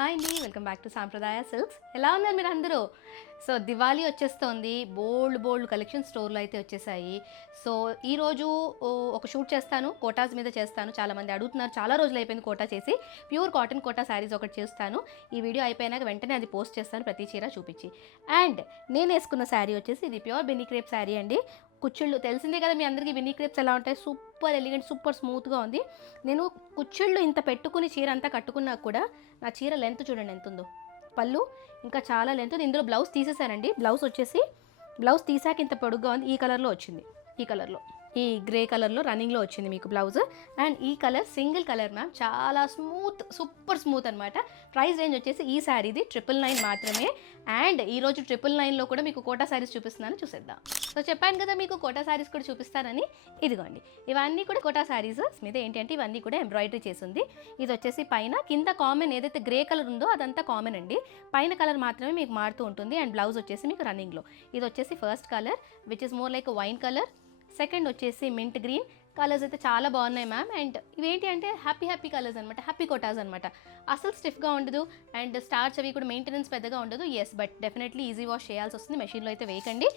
Hi అండి, welcome back to సాంప్రదాయ silks. ఎలా ఉన్నారు మీరు అందరూ? సో దివాళీ వచ్చేస్తోంది. బోల్డ్ కలెక్షన్ స్టోర్లో అయితే వచ్చేసాయి. సో ఈరోజు ఒక షూట్ చేస్తాను, కోటాస్ మీద చేస్తాను. చాలామంది అడుగుతున్నారు, చాలా రోజులు అయిపోయింది కోటా చేసి. ప్యూర్ కాటన్ కోటా శారీస్ ఒకటి చేస్తాను. ఈ వీడియో అయిపోయినాక వెంటనే అది పోస్ట్ చేస్తాను, ప్రతి చీర చూపించి. అండ్ నేను వేసుకున్న శారీ వచ్చేసి ఇది ప్యూర్ బెన్నీ క్రేప్ శారీ అండి. కుచ్చిళ్ళు తెలిసిందే కదా మీ అందరికీ, బెన్నీ క్రేప్స్ ఎలా ఉంటాయి, సూపర్ ఎలిగెంట్, సూపర్ స్మూత్గా ఉంది. నేను కుచ్చిళ్ళు ఇంత పెట్టుకుని చీర అంతా కట్టుకున్నా కూడా నా చీర లెంత్ చూడండి ఎంత ఉందో. పళ్ళు ఇంకా చాలా లెంత్ ఉంది. ఇందులో బ్లౌజ్ తీసేసానండి. బ్లౌజ్ తీసాక ఇంత పొడుగ్గా ఉంది. ఈ కలర్లో వచ్చింది, ఈ కలర్లో, ఈ గ్రే కలర్లో రన్నింగ్లో వచ్చింది మీకు బ్లౌజ్. అండ్ ఈ కలర్ సింగిల్ కలర్ మ్యామ్, చాలా స్మూత్, సూపర్ స్మూత్ అనమాట. ప్రైస్ రేంజ్ వచ్చేసి ఈ శారీది 999 మాత్రమే. అండ్ ఈరోజు 999లో కూడా మీకు కోటా శారీస్ చూపిస్తున్నాను, చూసేద్దాం. సో చెప్పాను కదా మీకు కోటా శారీస్ కూడా చూపిస్తానని. ఇదిగోండి, ఇవన్నీ కూడా కోటా శారీస్ మీద ఏంటంటే ఇవన్నీ కూడా ఎంబ్రాయిడరీ చేసింది. ఇది వచ్చేసి పైన, కింద కామన్ ఏదైతే గ్రే కలర్ ఉందో అదంతా కామన్ అండి. పైన కలర్ మాత్రమే మీకు మారుతూ ఉంటుంది. అండ్ బ్లౌజ్ వచ్చేసి మీకు రన్నింగ్లో. ఇది వచ్చేసి first colour which is more like wine colour. Second వచ్చేసి మింట్ గ్రీన్. కలర్స్ అయితే చాలా బాగున్నాయి మ్యామ్. అండ్ ఇవేంటి అంటే హ్యాపీ కలర్స్ అనమాట, హ్యాపీ కోటాస్ అనమాట. అసలు స్టిఫ్గా ఉండదు. అండ్ స్టార్చ్ అవి కూడా మెయింటెనెన్స్ పెద్దగా ఉండదు. Yes, but definitely easy wash చేయాల్సి వస్తుంది, మెషిన్లో అయితే వేయకండి.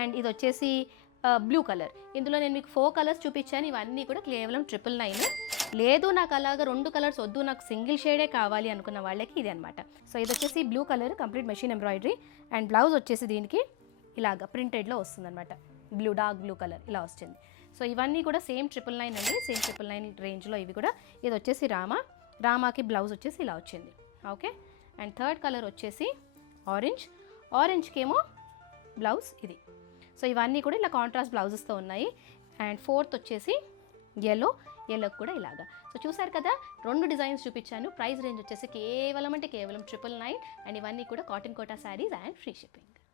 అండ్ ఇది వచ్చేసి బ్లూ కలర్. ఇందులో నేను మీకు 4 కలర్స్ చూపించాను. ఇవన్నీ కూడా కేవలం 999. లేదు నాకు అలాగా 2 కలర్స్ వద్దు, నాకు సింగిల్ షేడే కావాలి అనుకున్న వాళ్ళకి ఇది అనమాట. సో ఇది వచ్చేసి blue colour, complete machine embroidery. And blouse వచ్చేసి దీనికి ఇలాగా ప్రింటెడ్లో వస్తుంది అనమాట. డార్క్ బ్లూ కలర్ ఇలా వస్తుంది. సో ఇవన్నీ కూడా సేమ్ 999 అండి, సేమ్ 999 రేంజ్లో ఇవి కూడా. ఇది వచ్చేసి రామాకి బ్లౌజ్ వచ్చేసి ఇలా వచ్చింది. ఓకే. అండ్ థర్డ్ కలర్ వచ్చేసి ఆరెంజ్కేమో బ్లౌజ్ ఇది. సో ఇవన్నీ కూడా ఇలా కాంట్రాస్ట్ బ్లౌజెస్తో ఉన్నాయి. అండ్ ఫోర్త్ వచ్చేసి ఎల్లోకి కూడా ఇలాగా. సో చూసారు కదా, 2 డిజైన్స్ చూపించాను. ప్రైస్ రేంజ్ వచ్చేసి కేవలం 999. అండ్ ఇవన్నీ కూడా cotton Kota saris and free shipping.